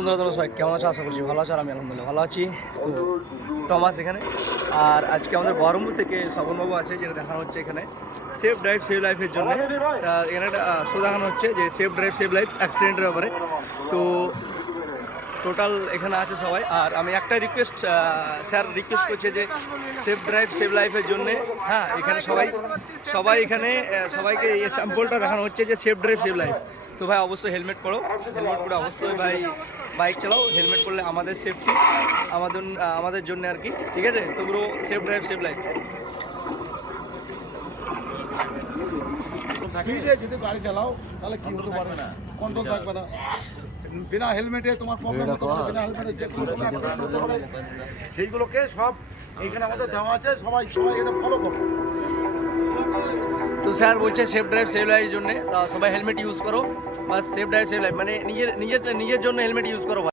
বন্ধুরা, তোমরা সবাই কেমন আছো? আশা করছি ভালো আছো। আর আমি আলহামদুলিল্লাহ ভালো আছি। তো টমাস এখানে, আর আজকে আমাদের বহরমপুর থেকে স্বপনবাবু আছে, যেটা দেখানো হচ্ছে এখানে সেফ ড্রাইভ সেভ লাইফের জন্য। এখানে একটা শো দেখানো হচ্ছে যে সেফ ড্রাইভ সেভ লাইফ অ্যাক্সিডেন্টের ব্যাপারে। তো টোটাল এখানে আছে সবাই। আর আমি একটা রিকোয়েস্ট, স্যার রিকোয়েস্ট করছে যে সেফ ড্রাইভ সেভ লাইফের জন্যে, হ্যাঁ এখানে সবাই এখানে সবাইকে এই স্যাম্পলটা দেখানো হচ্ছে যে সেফ ড্রাইভ সেভ লাইফ। তো ভাই অবশ্যই হেলমেট পরো, হেলমেট পরে অবশ্যই ভাই বাইক চালাও। হেলমেট পরলে আমাদের সেফটি, আমাদের জন্য আর কি, ঠিক আছে? তো পুরো সেফ ড্রাইভ সেভ লাইফ। স্পিডে যদি গাড়ি চালাও তাহলে কি হতে পারে না, কন্ট্রোল থাকবে না। বিনা হেলমেটে তোমার প্রবলেম হতে পারে, বিনা হেলমেটে যে কোনো সময় অ্যাক্সিডেন্ট হতে পারে। সেইগুলোকে সব এইখানে আমাদের দেওয়া আছে, সবাই এটা ফলো করো। তো স্যার বলছে সেফ ড্রাইভ সেভ লাইফের জন্য সবাই হেলমেট ইউজ করো, বা সেফ ড্রাইভ সেভ লাইফ মানে নিজের জন্য হেলমেট ইউজ করো।